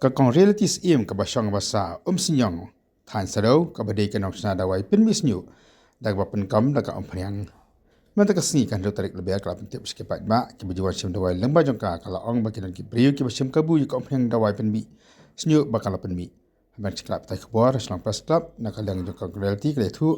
Ka kong relatis im ka basyang basa sinyong than sarau ka badai ka nok sna dawai pin misnyu dag ba pen kam dag ka ampanyang mata ka sni kan tarik lebih ka pen tip skipat ba ki bujuan sim dawai lengba jongka kala ong ba kinan ki priu ki basim ka bu ka ampanyang dawai pen mi snyu ba kala pen mi ban siklap tai khbor slang pas klap na ka lang jongka reality ka thu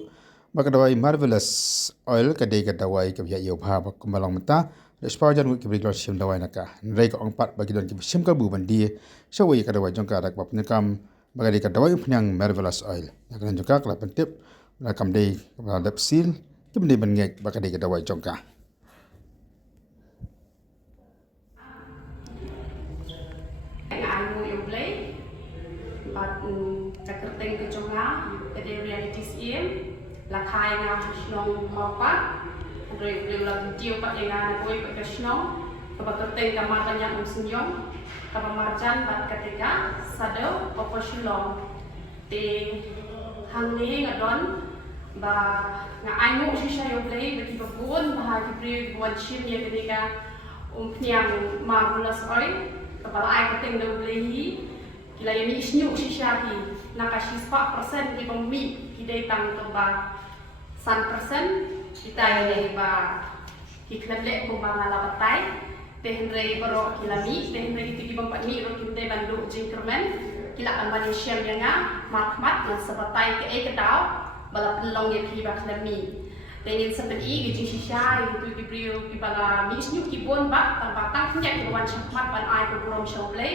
ba ka dawai marvelous oil ka dei ka dawai ka ya yo bha ba kumalang mata Respajan wik kibri glor sim dawai naka nrei ka ongpat bagi don ki sim ka bu bandi sawai ka dawai jongka dak bap nekam bagadi ka dawai phnyang marvelous oil nakan jongka kala pentip rakam dei ka dap sil kimni ban ngek bagadi ka dawai jongka Terkerteng ke jongga ke reality sim lakai ngam snong mopat Review la video pak dengan koi pak kesno kebetulan kamarnya senyum kamarjan bat ketika sado oposilong di hangni ngadon ba ngaangu sisa yo play bagi babun bahagi pri buat shim ya ketika pnyang marvelous oil kepala ai keteng do play kila yami isnyu sisa ki nakashi 4% di pembi kidai tang to ba 1% kita ini ba hiknable ko mga labatay tehenre baro kilami tehenre tigi bampat ni ro kimte bandu jingkermen kila an malaysia nga makmat na sabatay ke ekadaw bala pelong ye ki ba kilami tenin sapedi gi shisha itu ki brio ki bala misnyu ki bon ba tang batang nya ki wan chakmat ban ai ko rom shoble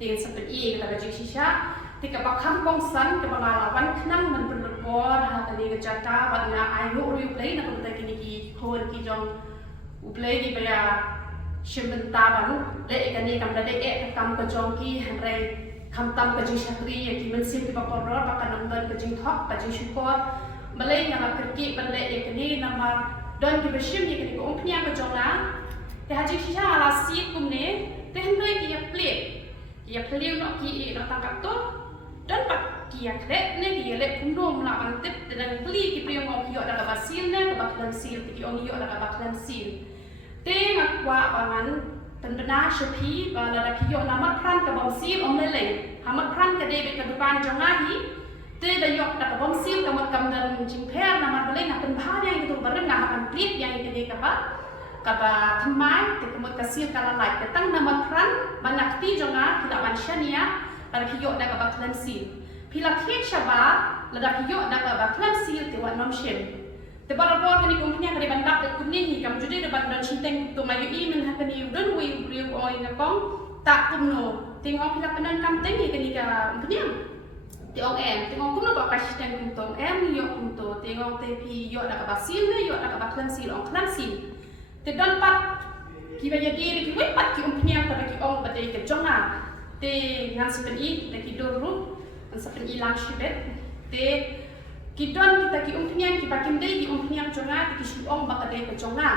tenin sapedi kita gi shisha tika bakam kongsan ke pengalaman kenang men berlepor tadi ke jata pada ayu uri play nak kita kini ki hon ki jong play di baya shimenta ban le kani kam dade kam ke jong ki hanrai kam tam ke jing syakri ya ki men sim ki bakor bakan nonton ke jing thok ke jing syukur malai nama kerki ban le kani nama don ki bashim ki kini ko umpnya ke jong na te haji shisha ala sit kumne te hanrai ki ya play ya play no ki no tangkap tu dan pak kia krep ne dia lek kundum la antep dan beli ki priyo ngok yo daga basil ne daga baklan sil ki ong yo daga baklan sil te ngakwa pangan pendena shopi bala da ki yo nama pran ka bom sil om lele hamat pran ka debit ka dukan jongahi te da yo daga bom sil ka mat kam dan jingper nama bele na pen bha yang itu bareng na hakan plip yang ke ka ba thamai te kemut ka sil kala lai petang nama pran banakti jonga tidak mansyania pada kiyo daga baklan sil pila kek syaba lada kiyo daga baklan sil te wan nomshem te barabor kani kumpnya kani bandak de kumni hi kam jude de bandan chinteng to mayu i men hakani udon wi riu oi na kong tak kumno tingong pila penan kam tengi kani ka kunyang tiong tingong kumno ba kashteng kumtong yo kumto tingong te pi yo daga basil ne yo daga baklan sil ong klan sil te don pat ki ba jadi ki wi pat ki umpnya pada ki ong pada ke jonga te ngan sepen lagi doru ngan sepen lang shibet te kidon kita ki umpnyang ki pakim dei ki umpnyang jonga ki shuong ba kadai ke jonga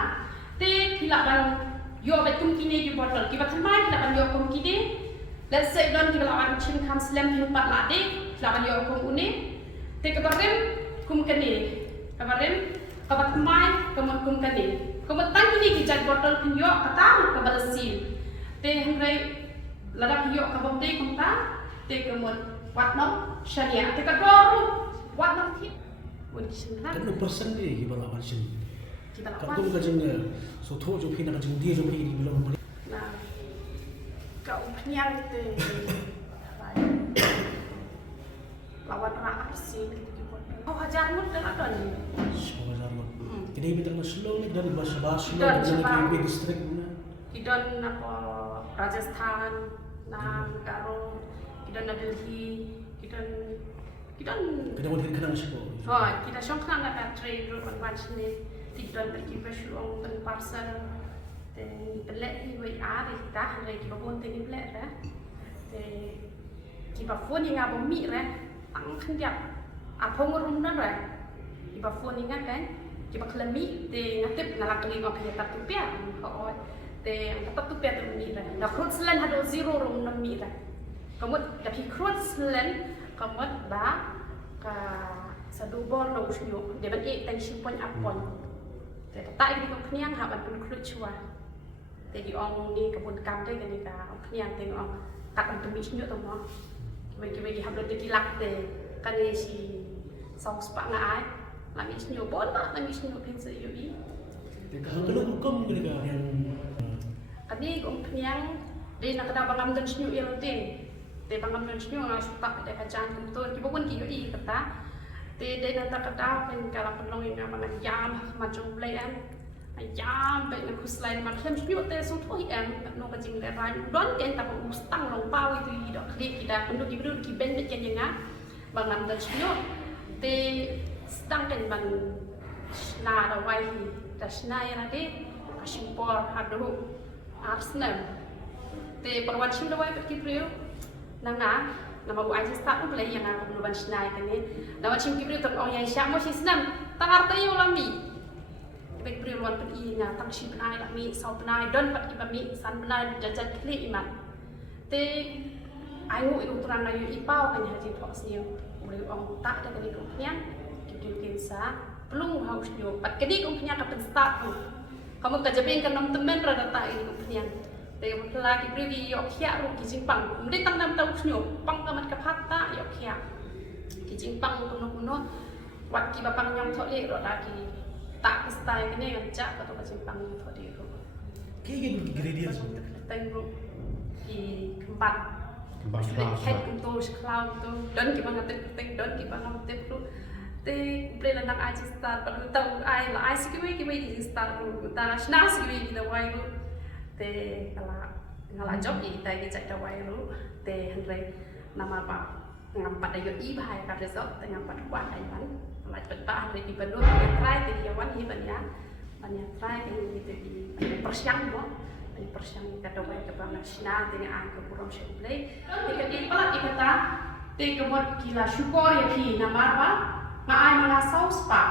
te pila ban yo betum kine ki botol ki batmai pila ban yo kom kine let's say don ki balawan chin kam slam hi pat la de pila ban yo kom une te kabarem kum kane kabarem kabatmai kamon kum kane kamatang kini ki jat botol pin yo kata ka balasil te hangrai lada hiyo kabom te kumta te kemut watnom syania te kadoru watnom ti won kisna kan persen dia ki bala wansin kita kan tu ka jeng so tho jo phina ka jeng dia jo phina di belum nah kau nyang te lawan ra arsi oh hajar mut dan adon so hajar mut kini bitang slow ni dan bahasa bahasa dan ki district kidon apa Rajasthan nam karo kita Delhi kita mau kenal siapa? Oh kita syongkang ada trade road ban sini kita pergi pesuang dan parcel dan belak ni we ada kita hari kita pun tadi belak dah kita phone yang abang mi dah tang kendiap apa ngurung dah dah kita phone ingat kan kita kelami de ngatip nalak kali ngok kita tupia oh te tetap tu pet mi ra na krutslen hado zero rom na mi ra kamot tapi krutslen kamot ba ka sa dubor lo usnyo de ban e tan simpon apon te ta i ko kniang ha ban pun krutchwa te di ong ni kabun kam te ni ka kniang te ong kat ang tumis nyo to mo. Bagi hablo de kilakte kani si saus pa nga ay. Lamis nyo bola, lamis nyo pinsa yui. Kalau hukum mereka yang Kani kung panyang di nakadabang amdan nyo irutin. Te pangamdan nyo nga supak de kajan kuntur. Kibo pun ki yui kata. Te de nakadabang pen kala penlongin nga mga yam macam blayan. Ayam baik nak kuslain macam nyo te sutoi no kajing le ran don ken ta ustang long pau itu dok klik kita untuk ibu ki ben bet ken nga bang amdan nyo te sedang kan bang na da wai da snai na de asimpor hadu Arsenal te perwan sim da wai bet ki priu nanga nama bu aja start play yang aku belum snai kan ni nama sim ki priu tak ong yang syamo si senam tangar tayo lambi baik priu luar pergi na tang sim penai dak mi sau penai don pat ki mi san penai jajan klik iman te ayu itu terang ayu ipau kan haji fox ni boleh ong tak da kali punya kinsa pelung haus nyo pat kedi kong punya kapan start tu kamu kajabing kan nom temen rada ta ini kong punya te lagi privi yok khia ru ki jingpang mde tang nam tau nyo pang kamat kapata yok khia ki jingpang kuno wat ki bapang nyong thok le ro lagi tak style kene yang cak atau ki jingpang thok di ro kayak ingredients teng ru ki kempat head untuk cloud tu don ki bang teng don ki bang tep tu te play la nak aja start pada tahu ai la ai sikwi ki start ru ta shna sikwi ki da wai ru te ngala job i ta ki cak da wai ru te hendrai nama pa ngampat da yo i bhai ka result te ngampat wan ai ban la cepet ta hendrai di banu ya try te dia wan hi ban ya try te ni te di persiang mo ni persiang ka da wai ka bang shna te ni an ko purom she play te ka di pala ki kata te ka mod ki la syukur ya ki nama ba ai mga saus pa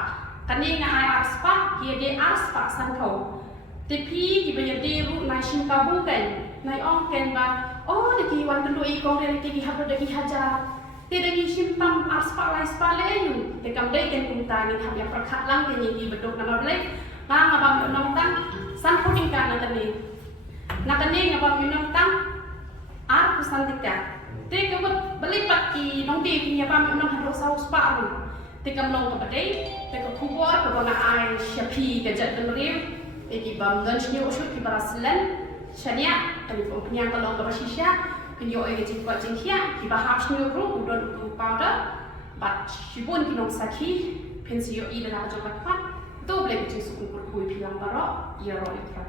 kani nga ai ars pa kia de ars pa san ko te pi ki ba de ru na shin ka bu kan nai ong ken ba oh de ki wan tu i ko de ki ha de ki haja te de ki shin tam ars pa lai spa le yu te kam de ken kum ta ni ha ya prakhat lang ke ni bedok na ba le nga ba mi nong tang san ko ning kan na kani nga ba mi nong tang ar ku san tika te ka balik pat ki nong de ki ya ba mi nong ha saus pa ru tikam long ke badai tikam kubur ke bana ai syapi ke jat demriu eki bam dan shni ushut ki baraslan shania kan ko punya kalong ke basisya kenyo ege jikwa jingkia ki bahap shni ru udon tu powder bat shibun ki nong saki pensio i dana jokat pat to ble ki jisu kun kui pilang baro ya ro ikra